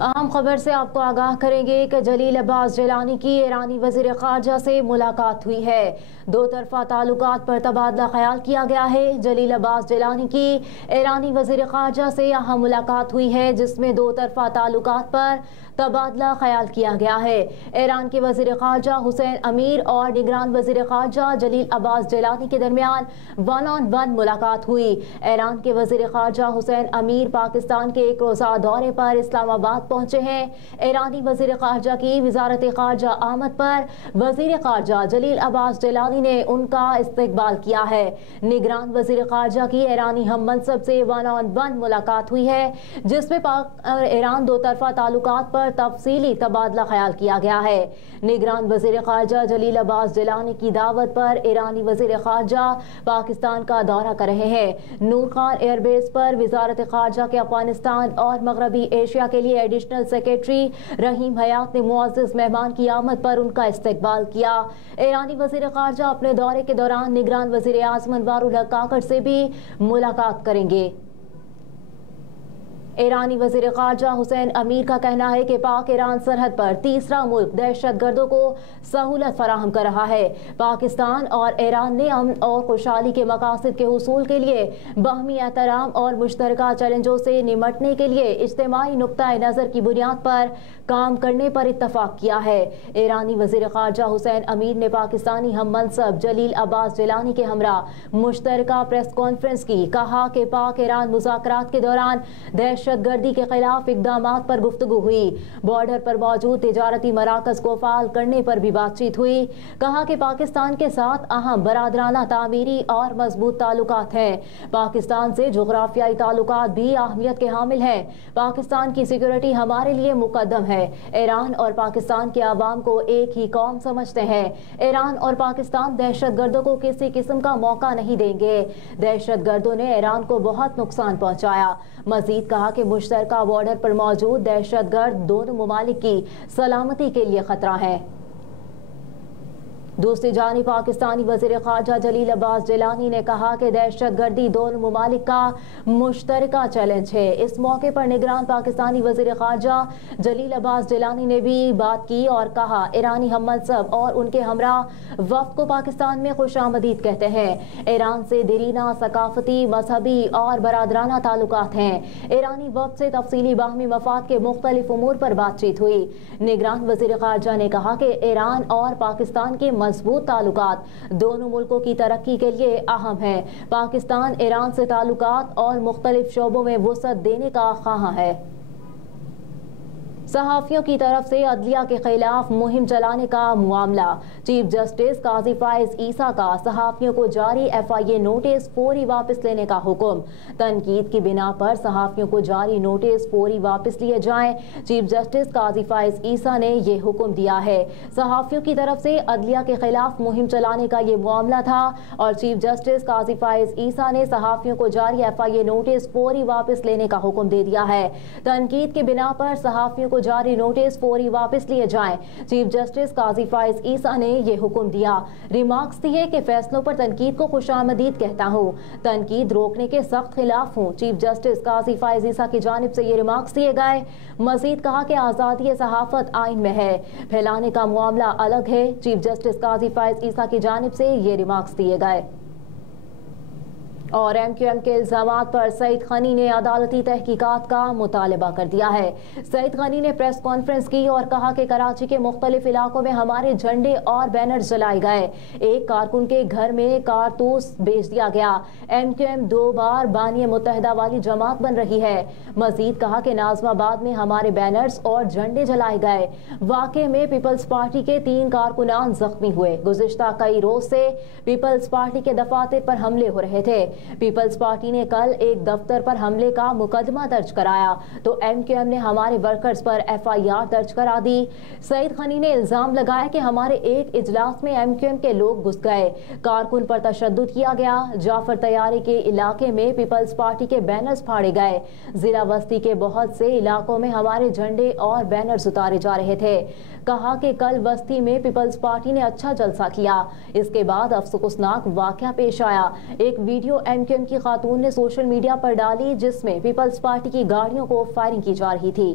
اہم خبر سے آپ کو آگاہ کریں گے کہ جلیل عباس جیلانی کی ایرانی وزیر خارجہ سے ملاقات ہوئی ہے۔ دو طرفہ تعلقات پر تبادلہ خیال کیا گیا ہے۔ جلیل عباس جیلانی کی ایرانی وزیر خارجہ سے اہم ملاقات ہوئی ہے، جس میں دو طرفہ تعلقات پر تبادلہ خیال کیا گیا ہے۔ ایران کے وزیر خارجہ حسین امیر اور نگران وزیر خارجہ جلیل عباس جیلانی کے درمیان 1 on 1 ملاقات ہوئی۔ ایران کے وزیر خارجہ حسین امیر پاکستان کے ایک روزہ دورے پر اسلام آباد پہنچے ہیں۔ ایرانی وزیر خارجہ کی وزارت خارجہ آمد پر وزیر خارجہ جلیل عباس جیلانی نے ان کا استقبال کیا ہے۔ نگران وزیر خارجہ کی ایرانی ہم منصب سے 1 on 1 ملاقات ہوئی ہے، جس میں پاک اور ایران دو طرفہ تعلقات پر تفصیلی تبادلہ خیال کیا گیا ہے۔ نگران وزیر خارجہ جلیل عباس جیلانی کی دعوت پر ایرانی وزیر خارجہ پاکستان کا دورہ کر رہے ہیں۔ نور خان ایئر بیس پر وزارت خارجہ کے افغانستان اور مغربی ایشیا کے لیے ایڈیشنل سیکریٹری رحیم حیات نے معزز مہمان کی آمد پر ان کا استقبال کیا۔ ایرانی وزیر خارجہ اپنے دورے کے دوران نگران وزیر اعظم انوار الحق کاکڑ سے بھی ملاقات کریں گے۔ ایرانی وزیر خارجہ حسین امیر کا کہنا ہے کہ پاک ایران سرحد پر تیسرا ملک دہشت گردوں کو سہولت فراہم کر رہا ہے۔ پاکستان اور ایران نے امن اور خوشحالی کے مقاصد کے حصول کے لیے باہمی احترام اور مشترکہ چیلنجوں سے نمٹنے کے لیے اجتماعی نقطہ نظر کی بنیاد پر کام کرنے پر اتفاق کیا ہے۔ ایرانی وزیر خارجہ حسین امیر نے پاکستانی ہم منصب جلیل عباس جیلانی کے ہمراہ مشترکہ پریس کانفرنس کی، کہا کہ پاک ایران مذاکرات کے دوران دہشت گردی کے خلاف اقدامات پر گفتگو ہوئی۔ بارڈر پر موجود تجارتی مراکز کو فعال کرنے پر بھی بات چیت ہوئی۔ کہا کہ پاکستان کے ساتھ اہم برادرانہ تعمیری اور مضبوط تعلقات ہیں۔ پاکستان سے جغرافیائی تعلقات بھی اہمیت کے حامل ہیں۔ پاکستان کی سیکورٹی ہمارے لیے مقدم ہے۔ ایران اور پاکستان کے عوام کو ایک ہی قوم سمجھتے ہیں۔ ایران اور پاکستان دہشت گردوں کو کسی قسم کا موقع نہیں دیں گے۔ دہشت گردوں نے ایران کو بہت نقصان پہنچایا۔ مزید کہا کہ مشترکہ بارڈر پر موجود دہشت گرد دونوں ممالک کی سلامتی کے لیے خطرہ ہیں۔ دوسری جانب پاکستانی وزیر خارجہ جلیل عباس جیلانی نے کہا کہ دہشت گردی دونوں ممالک کا مشترکہ چیلنج ہے۔ اس موقع پر نگران پاکستانی وزیر خارجہ جلیل عباس جیلانی نے بھی بات کی اور کہا ایرانی ہم منصب اور ان کے ہمراہ وفد کو پاکستان میں خوش آمدید کہتے ہیں۔ ایران سے دیرینہ ثقافتی، مذہبی اور برادرانہ تعلقات ہیں۔ ایرانی وفد سے تفصیلی باہمی مفاد کے مختلف امور پر بات چیت ہوئی۔ نگران وزیر خارجہ نے کہا کہ ایران اور پاکستان کے مضبوط تعلقات دونوں ملکوں کی ترقی کے لیے اہم ہیں۔ پاکستان ایران سے تعلقات اور مختلف شعبوں میں وسعت دینے کا خواہاں ہے۔ صحافیوں کی طرف سے عدلیہ کے خلاف مہم چلانے کا معاملہ۔ چیف جسٹس قاضی فائز عیسیٰ کا صحافیوں کو جاری FIA نوٹس فوری واپس لینے کا حکم۔ تنقید کی بنا پر صحافیوں کو جاری نوٹس فوری واپس لیے جائیں۔ چیف جسٹس قاضی فائز عیسیٰ نے یہ حکم دیا ہے۔ صحافیوں کی طرف سے عدلیہ کے خلاف مہم چلانے کا یہ معاملہ تھا اور چیف جسٹس قاضی فائز عیسیٰ نے صحافیوں کو جاری FIA نوٹس فوری واپس لینے کا حکم دے دیا ہے۔ تنقید کی بنا پر صحافیوں کو جاری نوٹس فوری واپس لیے جائیں۔ چیف جسٹس قاضی فائز عیسیٰ نے یہ حکم دیا۔ ریمارکس دیے کہ فیصلوں پر تنقید کو خوش آمدید کہتا ہوں، تنقید روکنے کے سخت خلاف ہوں۔ چیف جسٹس قاضی فائز عیسیٰ کی جانب سے یہ ریمارکس دیے گئے۔ مزید کہا کہ آزادی صحافت آئین میں ہے، پھیلانے کا معاملہ الگ ہے۔ چیف جسٹس قاضی فائز عیسیٰ کی جانب سے یہ ریمارکس دیے گئے۔ اور MQM کے الزامات پر سعید غنی نے عدالتی تحقیقات کا مطالبہ کر دیا ہے۔ سعید غنی نے پریس کانفرنس کی اور کہا کہ کراچی کے مختلف علاقوں میں ہمارے جھنڈے اور بینر جلائے گئے، ایک کارکن کے گھر میں کارتوس بھیج دیا گیا۔ MQM 2 بار بانی متحدہ والی جماعت بن رہی ہے۔ مزید کہا کہ ناظم آباد میں ہمارے بینرز اور جھنڈے جلائے گئے۔ واقعے میں پیپلز پارٹی کے 3 کارکنان زخمی ہوئے۔ گزشتہ کئی روز سے پیپلز پارٹی کے دفاتر پر حملے ہو رہے تھے۔ پیپلز پارٹی نے کل ایک دفتر پر حملے کا مقدمہ درج کرایا تو MQM نے ہمارے ورکرز پر FIR درج کرا دی۔ سعید غنی نے الزام لگایا کہ ہمارے ایک اجلاس میں MQM کے لوگ گھس گئے، کارکن پر تشدد کیا گیا۔ جعفر طیارے کے علاقے میں پیپلز پارٹی کے بینرز پھاڑے گئے۔ ضلع وسطی کے بہت سے علاقوں میں ہمارے جھنڈے اور بینرز اتارے جا رہے تھے۔ کہا کہ کل وسطی میں پیپلز پارٹی نے اچھا جلسہ کیا، اس کے بعد افسوسناک واقعہ پیش آیا۔ ایک ویڈیو MQM کی خاتون نے سوشل میڈیا پر ڈالی جس میں پیپلز پارٹی کی گاڑیوں کو فائرنگ کی جا رہی تھی۔